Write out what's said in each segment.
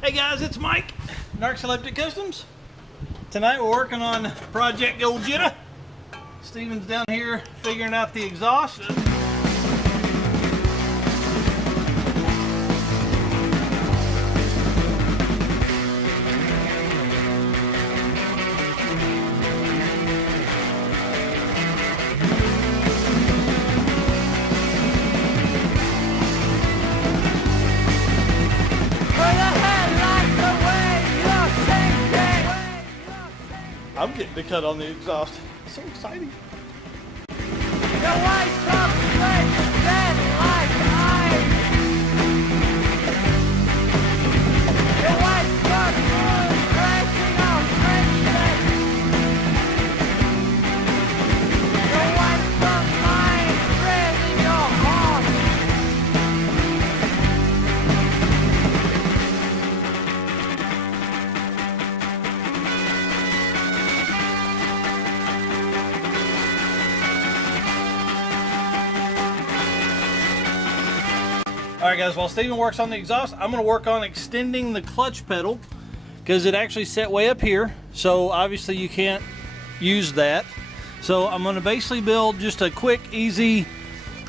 Hey guys, it's Mike, Narcs Electric Customs. Tonight we're working on Project Gojira. Steven's down here figuring out the exhaust. I'm getting to cut on the exhaust. It's so exciting. Your white top straight, dead like ice. Your white truck moon crashing on trenches. Your white truck mine freezing your heart. All right guys, while Steven works on the exhaust, I'm gonna work on extending the clutch pedal because it actually set way up here. So obviously you can't use that. So I'm gonna basically build just a quick, easy,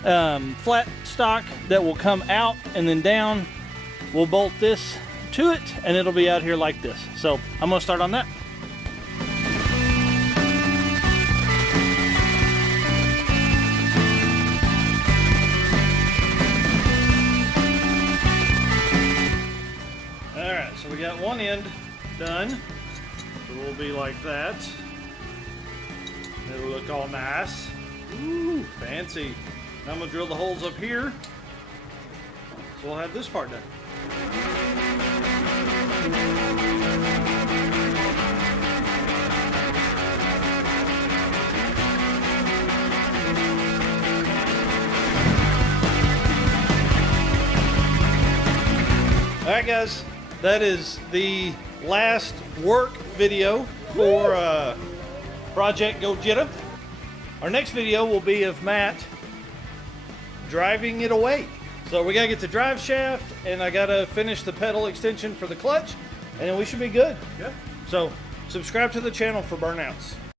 flat stock that will come out and then down. We'll bolt this to it and it'll be out here like this. So I'm gonna start on that. So we got one end done. So it will be like that. It'll look all nice. Ooh, fancy. Now I'm gonna drill the holes up here. So we'll have this part done. All right, guys. That is the last work video for Project Gojira. Our next video will be of Matt driving it away. So we gotta get the drive shaft and I gotta finish the pedal extension for the clutch and then we should be good. Yeah. So subscribe to the channel for burnouts.